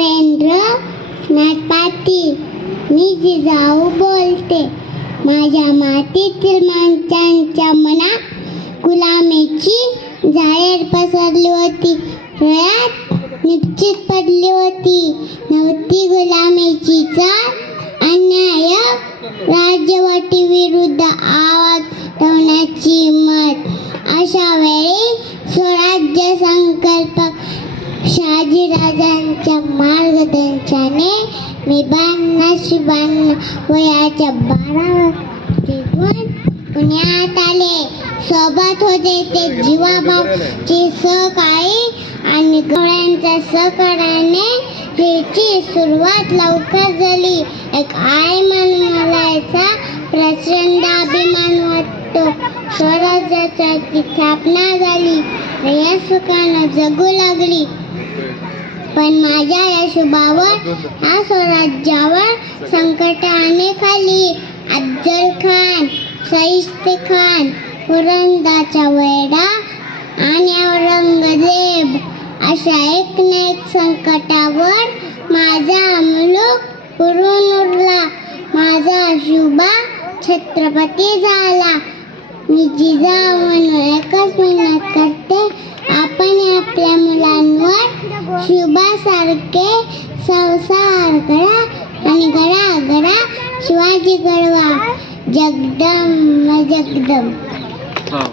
नरेंद्र नाथ पाटील. मी जिजाऊ बोलते. माझ्या मातीतील माणसांच्या मनात गुलामीची जाहीर पसरली होती. हृदयात निश्चित पडली होती. नव्हती गुलामीची चाल अन्याय राज्यवटी विरुद्ध आवाज ठेवण्याची मत. अशा वेळी स्वराज्य संकल्प शहाजीराजांच्या मार्गदर्शनाने मी बांधण्याशी शिबांना वयाच्या बारा पुण्यात आले. सोबत होते ते जीवाभाऊची सहकारी आणि गोळ्यांच्या सहकार्याने ह्याची सुरुवात लवकर झाली. एक आई म्हणून मला याचा प्रचंड अभिमान वाटतो. स्वराज्याची स्थापना झाली. या सुखानं जगू लागली. पण माझ्या या शुभावर या स्वराज्यावर संकट अनेक अफजल खान सईस्ते खान पुरंदाचा वेडा आणि औरंगजेब अशा एक ना एक संकटावर माझा अमलूक पुरून उरला. माझा शुभा छत्रपती झाला. मी जिजा म्हणून सारखे संसार करा आणि घरा घरा शिवाजी गडवा. जगदम जगदम हो.